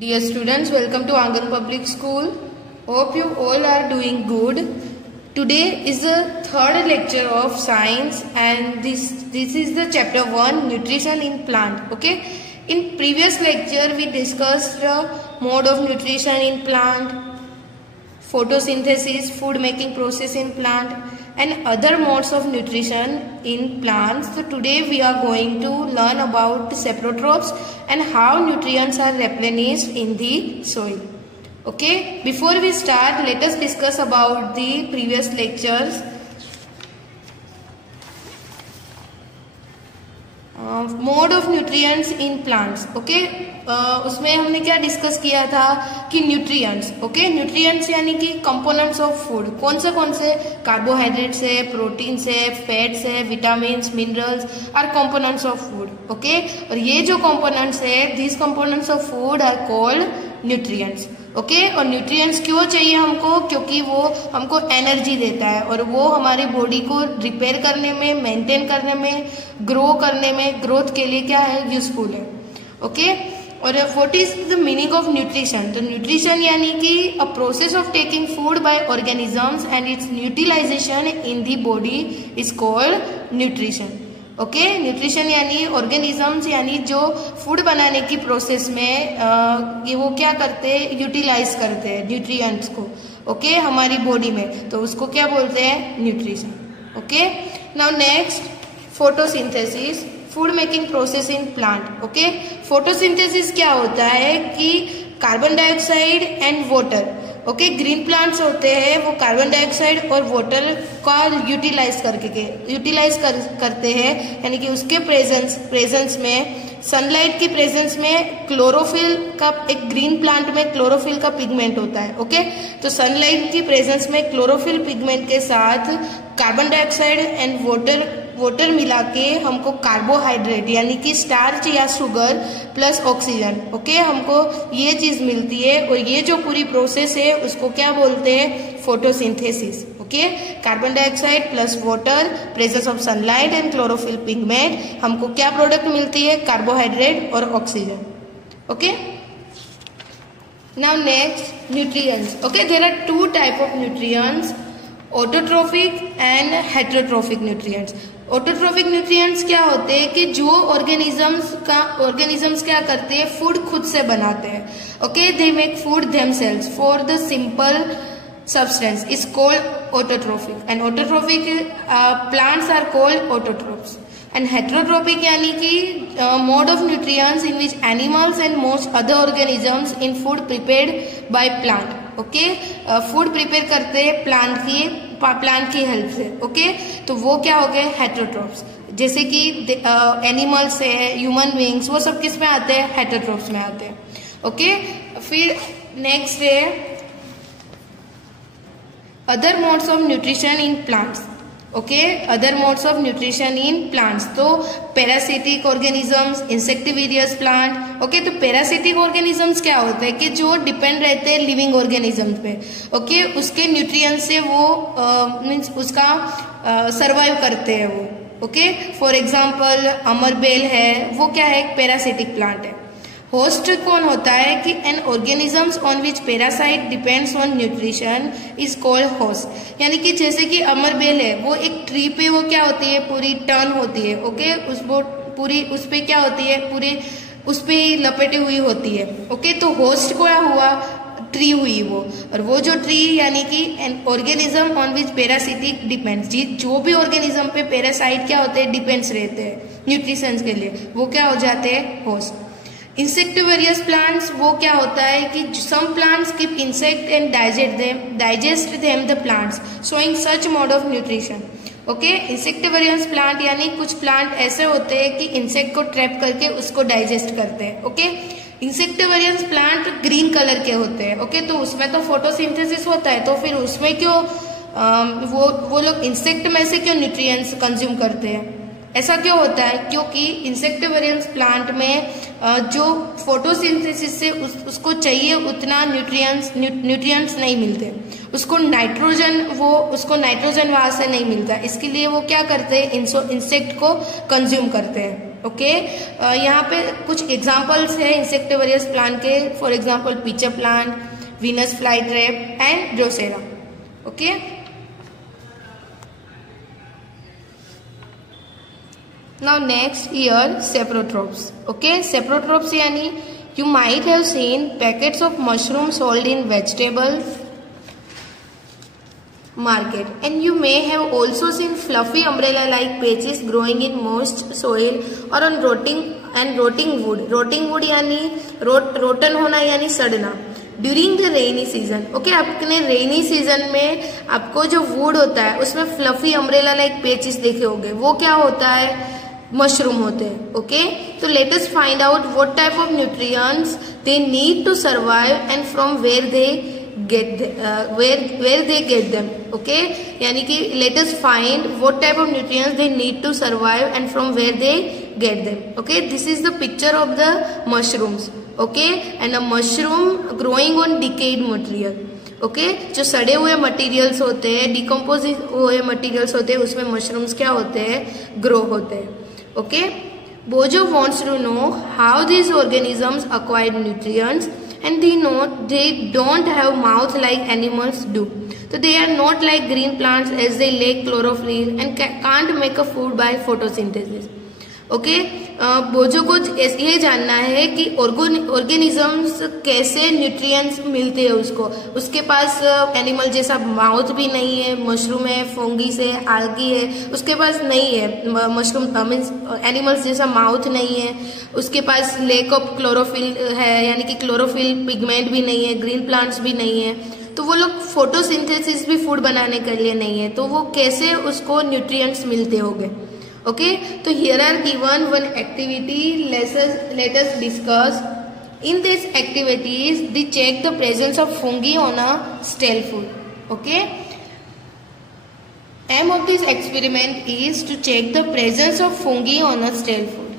Dear students, welcome to Angan Public School. Hope you all are doing good. Today is the third lecture of science and this is the chapter 1, nutrition in plant. Okay. In previous lecture we discussed the mode of nutrition in plant, photosynthesis, food making process in plant and other modes of nutrition in plants. So today we are going to learn about saprotrophs and how nutrients are replenished in the soil. Okay, before we start, let us discuss about the previous lectures. Mode of nutrients in plants. Okay, उसमें हमने क्या discuss किया था कि nutrients. Okay, nutrients यानी कि components of food. कौन से कार्बोहाइड्रेट्स है, प्रोटीन्स है, फैट्स है, vitamins, minerals are components of food. Okay, और ये जो कंपोनेंट्स है, these components of food are called nutrients. Okay, और न्यूट्रिएंट्स क्यों चाहिए हमको? क्योंकि वो हमको एनर्जी देता है और वो हमारी बॉडी को रिपेयर करने में, मेंटेन करने में, ग्रो करने में, ग्रोथ के लिए क्या है, यूजफुल है. ओके, और what is the meaning of nutrition? तो न्यूट्रिशन यानी कि a process of taking food by organisms and its utilization in the body is called nutrition. Okay, nutrition यानी ऑर्गेनिजम्स यानी जो फूड बनाने की प्रोसेस में ये वो क्या करते हैं, यूटिलाइज करते हैं न्यूट्रिएंट्स को. ओके, हमारी बॉडी में, तो उसको क्या बोलते हैं, nutrition. Okay, now next, photosynthesis, food making process in plant. Okay, photosynthesis क्या होता है कि carbon dioxide and water. Okay, green plants होते हैं वो कार्बन डाइऑक्साइड और वाटर का यूटिलाइज करते हैं, यानी कि उसके प्रेजेंस में, सनलाइट की प्रेजेंस में क्लोरोफिल का, एक ग्रीन प्लांट में क्लोरोफिल का पिगमेंट होता है. ओके, तो सनलाइट की प्रेजेंस में क्लोरोफिल पिगमेंट के साथ कार्बन डाइऑक्साइड एंड वाटर मिला के हमको कार्बोहाइड्रेट यानी कि स्टार्च या शुगर प्लस ऑक्सीजन, ओके, हमको ये चीज मिलती है. और ये जो पूरी प्रोसेस है उसको क्या बोलते हैं, photosynthesis. Okay, carbon dioxide plus water, presence of sunlight and chlorophyll pigment, हमको क्या प्रोडक्ट मिलती है, कार्बोहाइड्रेट और oxygen. Okay, now next, nutrients. Okay, there are two type of nutrients, autotrophic and heterotrophic nutrients. Autotrophic nutrients क्या होते हैं कि जो ऑर्गेनिजम्स क्या करते हैं, फूड खुद से बनाते हैं. Okay, they make food themselves for the simple substance is called autotrophic and autotrophic plants are called autotrophs. And heterotrophic यानी कि mode of nutrients in which animals and most other organisms in food prepared by plant. Okay, food prepare करते हैं plant की help से. Okay, तो वो क्या हो गए, हेटेरोट्रोफ्स. जैसे कि एनिमल्स है, ह्यूमन बींग्स, वो सब किस में आते हैं, हेटेरोट्रोफ्स में आते हैं. ओके, फिर नेक्स्ट है other modes of nutrition in plants. Okay, other modes of nutrition in plants, तो पैरासिटिक ऑर्गेनिजम्स, इंसेक्टिविरियस प्लांट. ओके, तो पैरासिटिक ऑर्गेनिजम्स क्या होते हैं कि जो डिपेंड रहते हैं लिविंग ऑर्गेनिजम्स पे. ओके, उसके न्यूट्रिएंट्स से वो मीन्स उसका सर्वाइव करते हैं वो. ओके, फॉर एग्जाम्पल अमरबेल है, वो क्या है, एक पैरासिटिक प्लांट है. होस्ट कौन होता है कि N organisms on which parasite depends on nutrition is called host. यानी कि जैसे कि अमरबेल है, वो एक ट्री पे वो क्या होती है, पूरी टर्न होती है. ओके, उस पे क्या होती है, पूरे उस पे ही लपेटी हुई होती है. ओके, तो होस्ट क्या हुआ, ट्री हुई वो. और वो जो ट्री यानी कि an organism on which parasitic depends, जो भी ऑर्गेनिज्म पे पैरासाइट क्या होते हैं, डिपेंड्स रहते हैं न्यूट्रिशन के लिए, वो क्या हो जाते हैं, होस्ट. इंसेक्टिवेरियस प्लांट्स, वो क्या होता है कि some plants keep insect and digest them the plants showing such mode of nutrition. Okay, insectivorous plant यानी कुछ प्लांट ऐसे होते हैं कि इंसेक्ट को ट्रैप करके उसको डाइजेस्ट करते हैं. Okay, insectivorous plant green colour के होते हैं. ओके, तो उसमें तो फोटोसिंथेसिस होता है, तो फिर उसमें क्यों वो लोग इंसेक्ट में से क्यों न्यूट्रिएंट्स कंज्यूम करते हैं, ऐसा क्यों होता है? क्योंकि इंसेक्टिवेरियस प्लांट में जो फोटोसिंथेसिस से उसको चाहिए उतना न्यूट्रिएंट्स नहीं मिलते, उसको नाइट्रोजन वहां से नहीं मिलता. इसके लिए वो क्या करते हैं, इंसेक्ट को कंज्यूम करते हैं. ओके यहाँ पे कुछ एग्जांपल्स है इंसेक्टिवरियस प्लांट के, for example pitcher plant, Venus fly trap and drosera. Okay now next year saprotrophs. Okay saprotrophs यानी you might have seen packets of mushrooms sold in vegetable market, and you may have also seen fluffy umbrella like patches growing in moist soil or on rotting wood. Rotting wood यानी rotten होना यानी सड़ना. During the rainy season. Okay आपने rainy season में आपको जो would होता है उसमें फ्लफी अम्ब्रेला लाइक पेचेस देखे होंगे, वो क्या होता है, मशरूम होते हैं. ओके तो let us find out what type of nutrients they need to survive and from where they get them. Okay यानी कि let us find what type of nutrients they need to survive and from where they get them. Okay this is the picture of the mushrooms. Okay and a mushroom growing on decayed material. Okay जो सड़े हुए materials होते हैं, decompose हुए materials होते हैं, उसमें mushrooms क्या होते हैं, ग्रो होते हैं. Okay Bojo wants to know how these organisms acquire nutrients, and they don't have mouth like animals do. So they are not like green plants as they lack chlorophyll and can't make a food by photosynthesis. Okay बोजो को ये जानना है कि organisms कैसे nutrients मिलते हैं उसको. उसके पास एनिमल जैसा माउथ भी नहीं है, मशरूम है, फंगस है, आल्गी है, उसके पास नहीं है मशरूम मीन्स एनिमल्स जैसा माउथ नहीं है. उसके पास लेक ऑफ क्लोरोफिल है यानी कि क्लोरोफिल पिगमेंट भी नहीं है, ग्रीन प्लांट्स भी नहीं है, तो वो लोग फोटोसिंथेसिस भी फूड बनाने के लिए नहीं है, तो वो कैसे उसको न्यूट्रिएंट्स मिलते होंगे. Okay so here are given one activity, let us discuss. In these activities they check the presence of fungi on a stale food. Okay aim of this experiment is to check the presence of fungi on a stale food.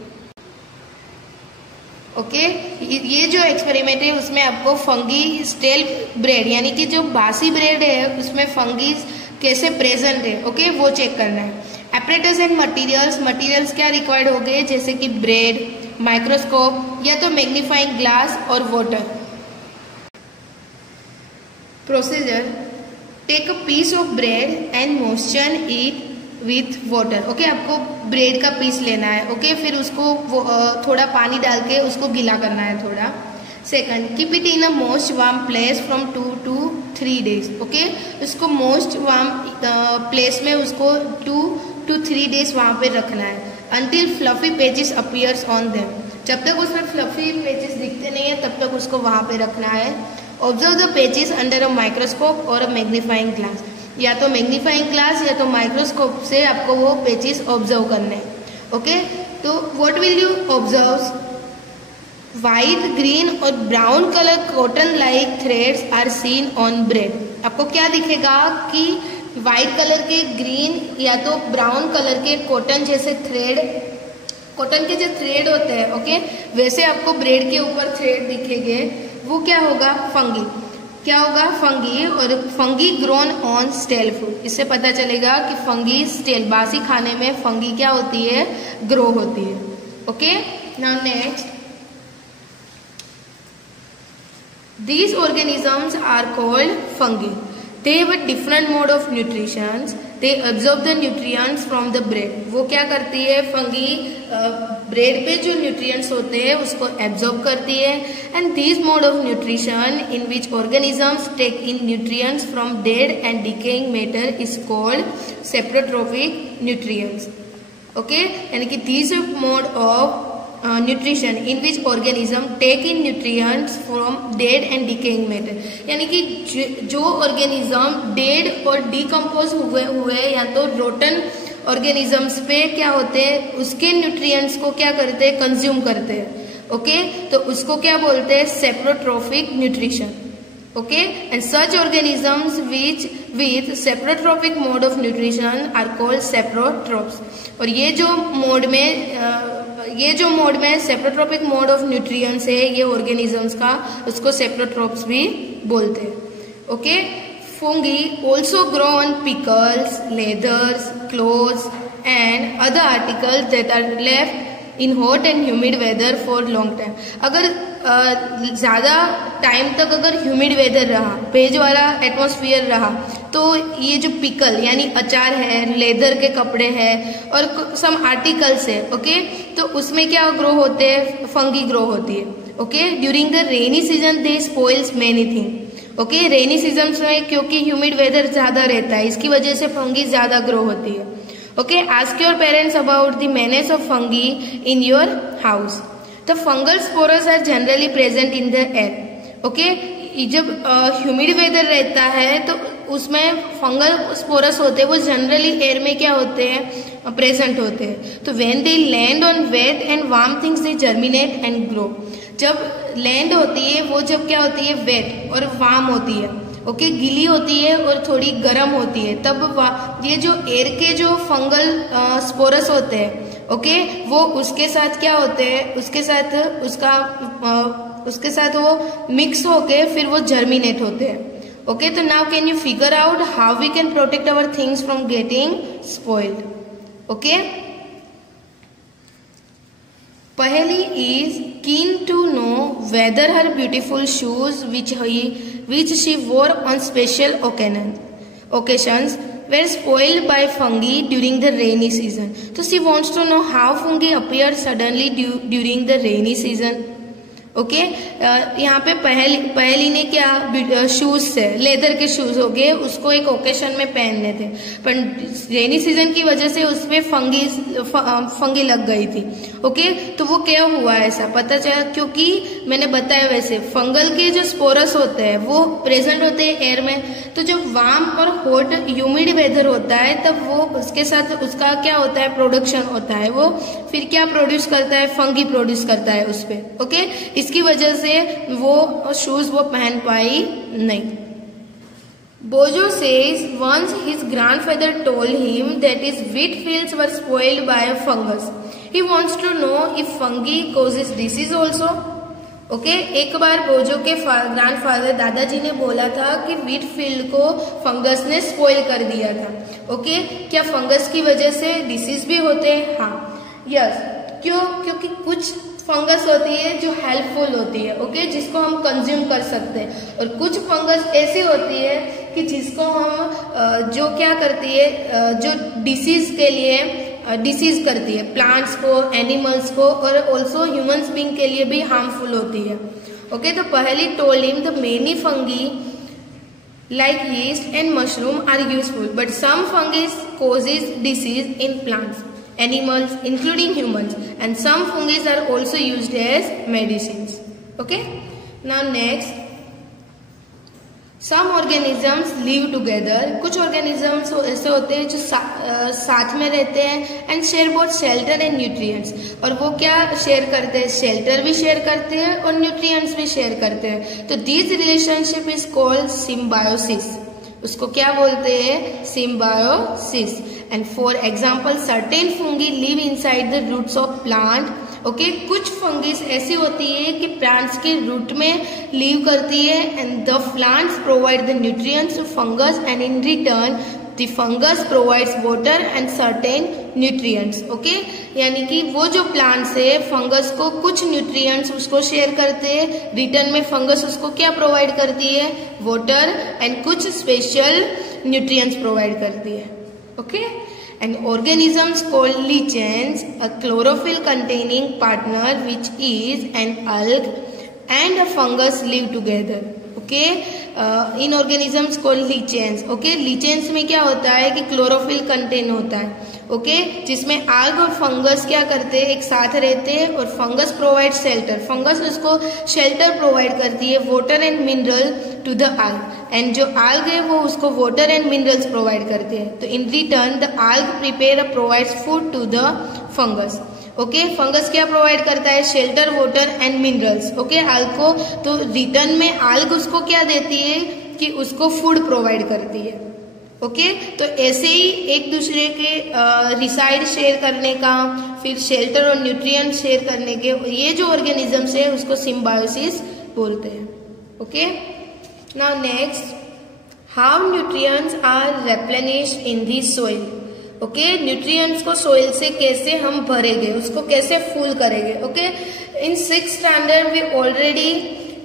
Okay ये जो experiment है उसमें आपको fungi stele bread यानी कि जो बासी bread है उसमें फंगी कैसे प्रेजेंट है, ओके वो चेक करना है. एपरेटस एंड मटेरियल्स क्या रिक्वायर्ड हो गए, जैसे कि ब्रेड, माइक्रोस्कोप या तो मैग्नीफाइंग ग्लास और water. Procedure take a piece of bread and moisture it with water. Okay आपको ब्रेड का पीस लेना है. ओके फिर उसको थोड़ा पानी डाल के उसको गीला करना है थोड़ा. Second keep it in a most warm place from 2 to 3 days. Okay उसको मोस्ट वार्म प्लेस में उसको 2 to 3 days वहां पे रखना है. Until fluffy pages appears on them. जब तक उसमें फ्लफी पेजेस दिखते नहीं है तब तक उसको वहां पे रखना है. Observe the pages under a microscope और अ मैग्नीफाइंग ग्लास. या तो मैग्नीफाइंग ग्लास या तो माइक्रोस्कोप से आपको वो पेजेस ऑब्जर्व करने हैं. ओके तो what will you observe, white, green और brown colour cotton like threads are seen on bread. आपको क्या दिखेगा कि व्हाइट कलर के, ग्रीन या तो ब्राउन कलर के कॉटन जैसे थ्रेड, कॉटन के जो थ्रेड होते हैं ओके वैसे आपको ब्रेड के ऊपर थ्रेड दिखेंगे. वो क्या होगा, फंगी. क्या होगा, फंगी. और fungi grown on stele food. इससे पता चलेगा कि फंगी स्टेल बासी खाने में फंगी क्या होती है, ग्रो होती है. Okay now next, these organisms are called fungi. They have a different mode of nutrition. They absorb the nutrients from the bread. वो क्या करती है, फंगी ब्रेड पे जो न्यूट्रिएंट्स होते हैं उसको एब्जॉर्ब करती है. And this mode of nutrition in which organisms take in nutrients from dead and decaying matter is called saprotrophic nutrients. Okay यानी कि this mode of nutrition in which organism take in nutrients from dead and decaying matter. यानी कि जो organism dead और decompose हुए या तो rotten organisms पे क्या होते हैं, उसके न्यूट्रिएंट्स को क्या करते हैं, कंज्यूम करते हैं. ओके तो उसको क्या बोलते हैं, saprotrophic nutrition. Okay and such organisms which with saprotrophic mode of nutrition are called saprotrophs. और ये जो मोड में सेप्रोट्रोपिक मोड ऑफ न्यूट्रिएंट्स है ये ऑर्गेनिजम्स का, उसको सेप्रोट्रोप्स भी बोलते हैं. Okay fungi also grow on pickles, leathers, clothes and other articles that are left in hot and humid weather for long time. अगर ज़्यादा टाइम तक अगर ह्यूमिड वेदर रहा, भेज वाला एटमॉस्फेयर रहा, तो ये जो पिकल यानी अचार है, लेदर के कपड़े हैं और सम आर्टिकल्स है, ओके, तो उसमें क्या ग्रो होते हैं, फंगी ग्रो होती है। Okay, during the rainy season they spoils many thing. Okay, rainy season में क्योंकि ह्यूमिड वेदर ज्यादा रहता है, इसकी वजह से फंगी ज्यादा ग्रो होती है। Okay, ask your parents about the menace of fungi in your house. The fungal spores are generally present in the air. Okay, जब ह्यूमिड वेदर रहता है तो उसमें फंगल स्पोरस होते हैं, वो जनरली एयर में क्या होते हैं, प्रेजेंट होते हैं। तो when they land on wet and warm things they germinate and grow. जब लैंड होती है वो जब क्या होती है, वेट और वार्म होती है, ओके, गीली होती है और थोड़ी गर्म होती है, तब ये जो एयर के जो फंगल स्पोरस होते हैं, ओके, वो उसके साथ क्या होते हैं, उसके साथ वो मिक्स होके फिर वो जर्मिनेट होते हैं। ओके, तो now can you figure out how we can protect our things from getting spoiled. Okay, पहली is keen to know whether her beautiful shoes which she wore on special occasions were spoiled by fungi during the rainy season. So she wants to know how fungi appear suddenly during the rainy season. Okay, यहाँ पे पहली ने क्या, shoes से, leather के shoes हो गए, उसको एक ओकेशन में पहनने थे, पर रेनी सीजन की वजह से उसमें फंगी लग गई थी। ओके, तो वो क्या हुआ ऐसा पता चला, क्योंकि मैंने बताया वैसे फंगल के जो स्पोरस होते हैं वो प्रेजेंट होते हैं एयर में। तो जब वार्म और हॉट ह्यूमिड वेदर होता है तब वो उसके साथ उसका क्या होता है, प्रोडक्शन होता है, वो फिर क्या प्रोड्यूस करता है, फंगी प्रोड्यूस करता है उस पे। ओके, इसकी वजह से वो शूज वो पहन पाई नहीं। Bojo says once his grandfather told him that his wheat fields were spoiled by a fungus. He wants to know if fungi causes disease also. Okay, एक बार बोजो के ग्रैंडफादर दादाजी ने बोला था कि व्हीट फील्ड को फंगस ने स्पॉइल कर दिया था। ओके, क्या फंगस की वजह से डिसीज भी होते हैं? हाँ, यस, क्योंकि कुछ फंगस होती है जो हेल्पफुल होती है, ओके, जिसको हम कंज्यूम कर सकते हैं, और कुछ फंगस ऐसी होती है कि जिसको हम जो क्या करती है, जो डिसीज के लिए डिसीज करती है, प्लांट्स को, एनिमल्स को, और ऑल्सो ह्यूमंस बीइंग के लिए भी हार्मफुल होती है। ओके, तो पहली told him the many fungi like yeast and mushroom are useful, but some fungi causes disease in plants, animals, including humans, and some fungi are also used as medicines. Okay, now next, some organisms live together. कुछ organisms ऐसे होते हैं जो साथ में रहते हैं and share both shelter and nutrients. और वो क्या शेयर करते हैं, शेल्टर भी शेयर करते हैं और न्यूट्रिएंट्स भी शेयर करते हैं। तो this relationship is called symbiosis. उसको क्या बोलते हैं, symbiosis. And for example, certain fungi live inside the roots of plant. Okay, कुछ फंगिस ऐसी होती है कि प्लांट्स के रूट में लीव करती है, and the plants provide the nutrients to fungus, and in return the fungus provides water and certain nutrients. Okay, यानी कि वो जो प्लांट्स है फंगस को कुछ न्यूट्रिएंट्स उसको शेयर करते हैं, रिटर्न में फंगस उसको क्या प्रोवाइड करती है, वाटर एंड कुछ स्पेशल न्यूट्रिएंट्स प्रोवाइड करती है। Okay, and organisms called lichens, a chlorophyll containing partner which is an algae and a fungus live together. Okay, in organisms called lichens. Okay, lichens में क्या होता है कि क्लोरोफिल कंटेन होता है, ओके, जिसमें आल्ग और फंगस क्या करते हैं, एक साथ रहते हैं, और फंगस प्रोवाइड शेल्टर, फंगस उसको शेल्टर प्रोवाइड करती है, water and mineral to the algae, and जो आल्ग है वो उसको वाटर एंड मिनरल्स प्रोवाइड करते हैं। तो in return the algae prepare provides food to the fungus. Okay, fungus क्या प्रोवाइड करता है, shelter, water and minerals. Okay, algae को, तो रिटर्न में आल्ग उसको क्या देती है कि उसको फूड प्रोवाइड करती है। ओके, तो ऐसे ही एक दूसरे के रिसाइड शेयर करने का, फिर शेल्टर और न्यूट्रिएंट शेयर करने के, ये जो ऑर्गेनिजम्स है उसको सिम्बायोसिस बोलते हैं। Okay, now next, how nutrients are replenished in the soil. Okay, nutrients को सोइल से कैसे हम भरेंगे, उसको कैसे फुल करेंगे। Okay, in 6th standard we already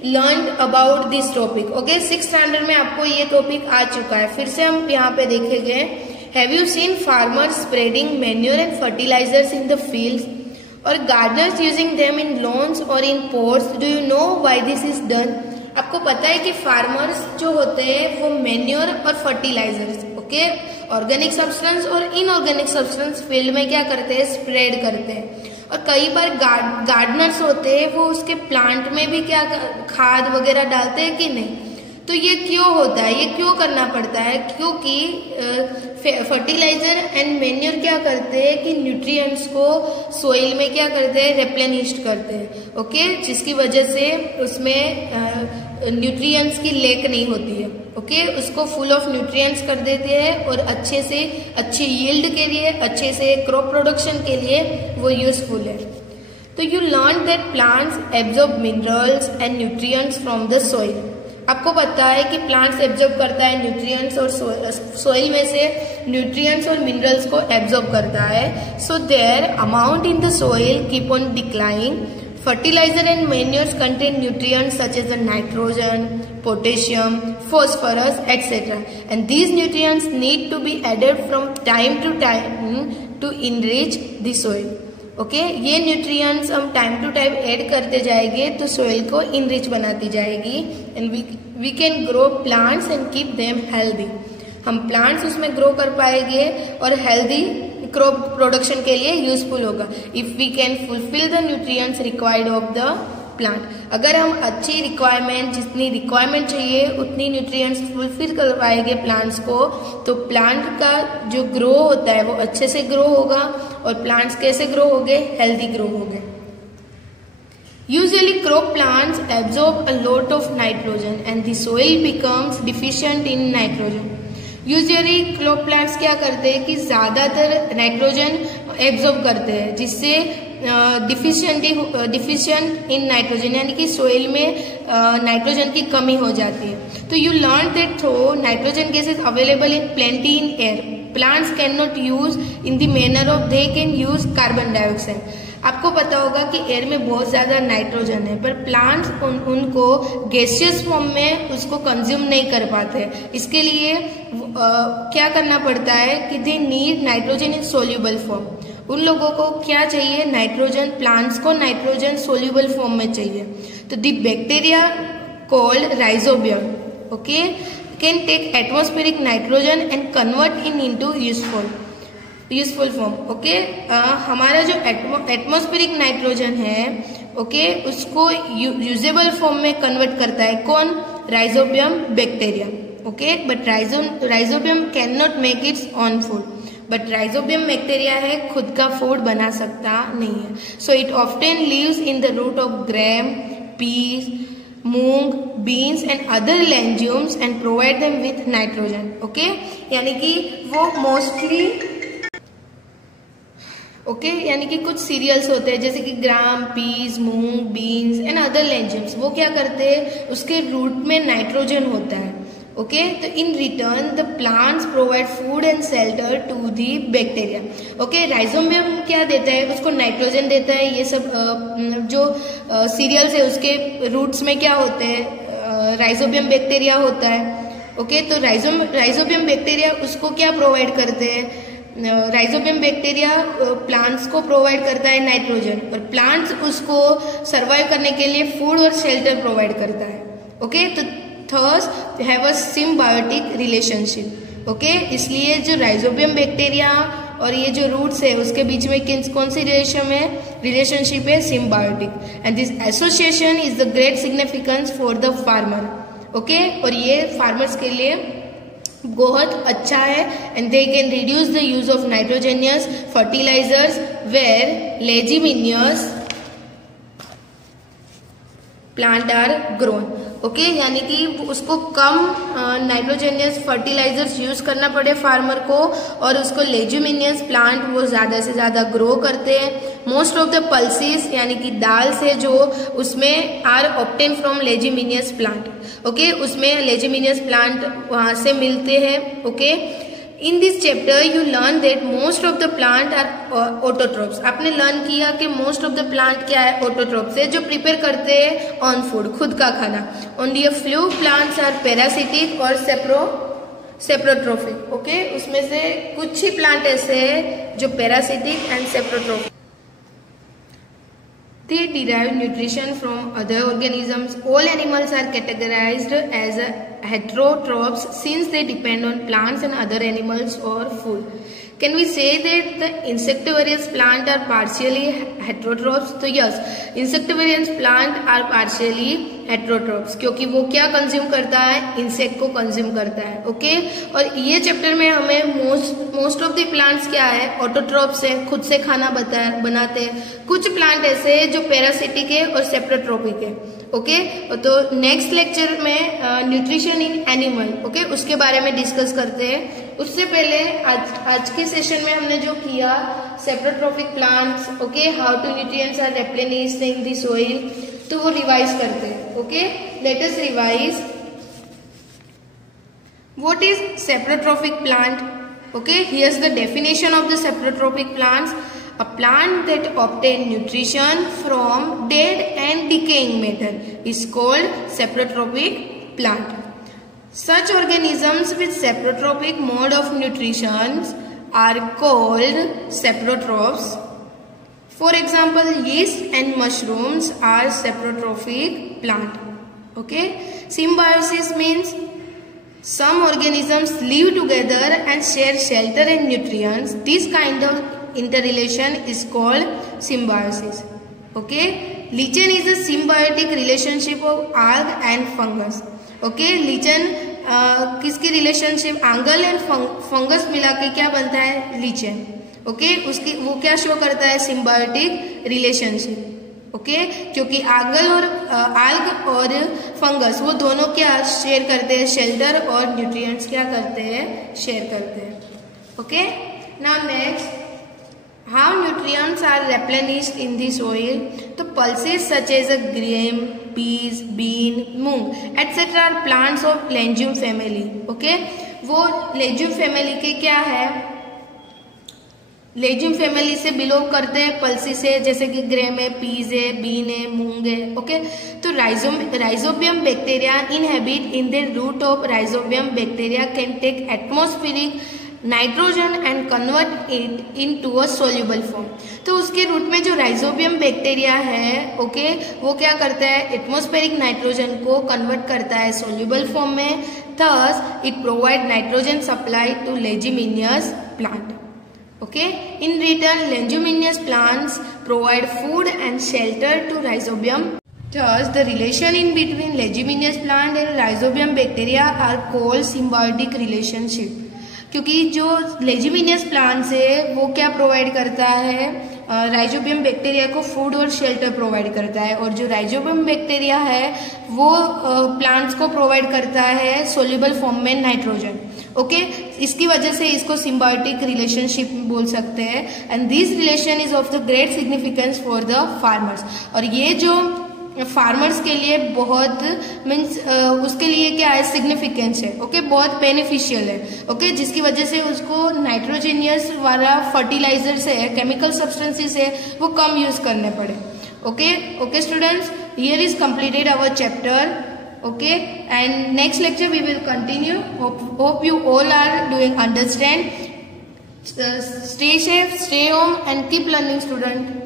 learn about this topic. Okay, 6th standard में आपको ये टॉपिक आ चुका है। फिर से हम यहाँ पे देखेंगे, have you seen farmers spreading manure and fertilisers in the fields और gardeners using them in lawns और in pots, do you know why this is done. आपको पता है कि फार्मर्स जो होते हैं वो मैन्योर और फर्टिलाइजर्स, ओके, ऑर्गेनिक सब्सटेंस और इनऑर्गेनिक सब्सटेंस फील्ड में क्या करते हैं, स्प्रेड करते हैं। और कई बार गार्डनर्स होते हैं वो उसके प्लांट में भी क्या खाद वगैरह डालते हैं कि नहीं। तो ये क्यों होता है, ये क्यों करना पड़ता है, क्योंकि फर्टिलाइजर एंड मैन्योर क्या करते हैं कि न्यूट्रिएंट्स को सोइल में क्या करते हैं, रिप्लेनिश करते हैं। ओके, जिसकी वजह से उसमें न्यूट्रिएंट्स की लेक नहीं होती है। ओके, उसको फुल ऑफ न्यूट्रिएंट्स कर देते हैं और अच्छे से अच्छी यील्ड के लिए, अच्छे से क्रॉप प्रोडक्शन के लिए वो यूजफुल है। तो you learn that plants absorb minerals and nutrients from the soil. आपको पता है कि प्लांट्स एब्जॉर्ब करता है न्यूट्रिएंट्स और सोइल में से न्यूट्रिएंट्स और मिनरल्स को एब्जॉर्ब करता है। So their amount in the soil keep on declining. Fertilizer and manures contain nutrients such as the nitrogen, potassium, phosphorus, etc. And these nutrients need to be added from time to time to enrich the soil. Okay, ये nutrients हम time to time add करते जाएंगे तो soil को enrich बनाती जाएगी and we can grow plants and keep them healthy. हम plants उसमें ग्रो कर पाएंगे और हेल्दी क्रॉप प्रोडक्शन के लिए यूजफुल होगा। If we can fulfil the nutrients required of the plant, अगर हम अच्छी रिक्वायरमेंट, जितनी रिक्वायरमेंट चाहिए उतनी न्यूट्रिएंट्स फुलफिल करवाएंगे प्लांट्स को, तो प्लांट का जो ग्रो होता है वो अच्छे से ग्रो होगा और प्लांट्स कैसे ग्रो होंगे, हेल्दी ग्रो होंगे। Usually crop plants absorb a lot of nitrogen and the soil becomes deficient in nitrogen. Usually crop plants क्या करते हैं कि ज्यादातर नाइट्रोजन एब्जॉर्ब करते हैं, जिससे डिफिशिएंट इन नाइट्रोजन, यानी कि सोइल में नाइट्रोजन की कमी हो जाती है। तो you learn that through nitrogen gases available in plenty in air, plants can not use in the manner of they can use carbon dioxide. आपको पता होगा कि एयर में बहुत ज्यादा नाइट्रोजन है, पर प्लांट्स उनको गैसियस फॉर्म में उसको कंज्यूम नहीं कर पाते। इसके लिए क्या करना पड़ता है कि they need nitrogen in soluble form. उन लोगों को क्या चाहिए, नाइट्रोजन, प्लांट्स को नाइट्रोजन सोल्यूबल फॉर्म में चाहिए। तो the bacteria called rhizobium, okay, can take atmospheric nitrogen and convert into useful form. Okay, हमारा जो एटमॉस्फेरिक नाइट्रोजन है, ओके, उसको यूजेबल फॉर्म में कन्वर्ट करता है कौन, rhizobium bacteria. Okay, but rhizobium can not make its own food, but rhizobium bacteria है, खुद का फूड बना सकता नहीं है। So it often lives in the root of gram, peas, moong, beans and other legumes and provide them with nitrogen. Okay, यानी कि वो मोस्टली ओके, यानी कि कुछ सीरियल्स होते हैं जैसे कि gram, peas, moong, beans and other legumes, वो क्या करते हैं, उसके रूट में नाइट्रोजन होता है। ओके, तो in return the plants provide food and shelter to the bacteria. Okay, rhizobium क्या देता है, उसको नाइट्रोजन देता है। ये सब जो सीरियल्स है उसके रूट्स में क्या होते हैं, राइजोबियम बैक्टीरिया होता है। ओके, तो राइजोबियम बैक्टीरिया उसको क्या प्रोवाइड करते हैं, राइजोबियम बैक्टीरिया प्लांट्स को प्रोवाइड करता है नाइट्रोजन, और प्लांट्स उसको सरवाइव करने के लिए फूड और शेल्टर प्रोवाइड करता है। ओके, तो theirs have a symbiotic relationship. Okay, इसलिए जो राइजोबियम बैक्टीरिया और ये जो रूट्स है उसके बीच में कौन सी रिलेशनशिप है, symbiotic. And this association is the great significance for the farmer. Okay, और ये फार्मर्स के लिए बहुत अच्छा है and they can reduce the use of nitrogenous fertilisers where leguminous plant are grown. Okay, यानी कि उसको कम नाइट्रोजनियस फर्टिलाइजर्स यूज करना पड़े फार्मर को, और उसको लेजुमिनियस प्लांट वो ज्यादा से ज्यादा ग्रो करते हैं। मोस्ट ऑफ द पल्सेस यानी कि दाल से जो उसमें are obtain from leguminous plant. Okay, उसमें लेजुमिनियस प्लांट वहां से मिलते हैं। Okay, in this chapter you learn that most of the plant are autotrophs. आपने लर्न किया कि मोस्ट ऑफ द प्लांट क्या है, ऑटोट्रोप्स है, जो प्रिपेयर करते हैं ऑन फूड, खुद का खाना। Only a few plants are parasitic और सेप्रोट्रोफिक। ओके, उसमें से कुछ ही प्लांट ऐसे हैं जो parasitic and saprotrophic. They derive nutrition from other organisms. All animals are categorized as heterotrophs since they depend on plants and other animals for food. Can we say that the insectivorous plant are partially heterotrophs? तो yes, insectivorous plant are partially heterotrophs क्योंकि वो क्या consume करता है, insect को consume करता है। Okay, और ये चैप्टर में हमें मोस्ट ऑफ द प्लांट्स क्या है, ऑटोट्रोप्स है, खुद से खाना बनाते हैं। कुछ प्लांट ऐसे हैं जो पैरासिटिक है और सेप्रोट्रोपिक है। ओके, तो नेक्स्ट लेक्चर में न्यूट्रिशन इन एनिमल, ओके, उसके बारे में डिस्कस करते हैं। उससे पहले आज के सेशन में हमने जो किया saprotrophic plants, okay, how to nutrients are replenished in the soil, तो वो रिवाइज करते हैं। Okay, let us revise. What is saprotrophic plant? Okay, here's the definition of the saprotrophic plants. A plant that obtain nutrition from dead and decaying matter is called saprotropic plant. Such organisms with saprotropic mode of nutrition are called saprotrophs. For example, yeast and mushrooms are saprotrophic plant. Okay, symbiosis means some organisms live together and share shelter and nutrients. This kind of interrelation is called symbiosis. Okay, lichen is a symbiotic relationship of algae and fungus. Okay, lichen किसकी relationship, angle and fungus मिला के क्या बनता है, lichen. Okay, उसकी वो क्या show करता है, सिम्बायोटिक रिलेशनशिप। ओके, क्योंकि एंगल और आल्ग और फंगस वो दोनों क्या शेयर करते हैं, शेल्टर और न्यूट्रिएंट्स क्या करते हैं, शेयर करते हैं। Okay, now next, how nutrients are replenished in the soil. तो pulses such as a gram, peas, bean, moong etc. are plants of legume family. Okay, वो legume family के क्या है, लेज्यूम फैमिली से बिलोंग करते हैं, पल्सिस है, जैसे कि ग्रेम है, पीज है, बीन है, मूंग है। ओके, तो rhizobium bacteria inhabit in the root of rhizobium bacteria can take atmospheric nitrogen and convert it into a soluble form. तो उसके रूट में जो राइजोबियम बैक्टीरिया है, ओके, वो क्या करता है, एटमॉस्फेरिक नाइट्रोजन को कन्वर्ट करता है सोल्यूबल फॉर्म में। Thus it provide nitrogen supply to leguminous plant. Okay, in return leguminous plants provide food and shelter to rhizobium. Thus, the relation in between leguminous plant and rhizobium bacteria are called symbiotic relationship. क्योंकि जो लेज्यूमिनियस plants है वो क्या provide करता है, rhizobium bacteria को food और shelter provide करता है, और जो राइजोबियम बैक्टीरिया है वो प्लांट्स को प्रोवाइड करता है सोल्यूबल फॉर्म में नाइट्रोजन। ओके, इसकी वजह से इसको सिम्बायोटिक रिलेशनशिप बोल सकते हैं। And this relation is of the great significance for the farmers. और ये जो फार्मर्स के लिए बहुत मीन्स उसके लिए क्या है, सिग्निफिकेंस है। ओके, बहुत बेनिफिशियल है। ओके, जिसकी वजह से उसको नाइट्रोजीनियस वाला फर्टिलाइजर्स है, केमिकल सब्सटेंसेस है, वो कम यूज करने पड़े। Okay students, here is completed our chapter. Okay, and next lecture we will continue. Hope you all are doing understand. Stay safe, stay home and keep learning, student.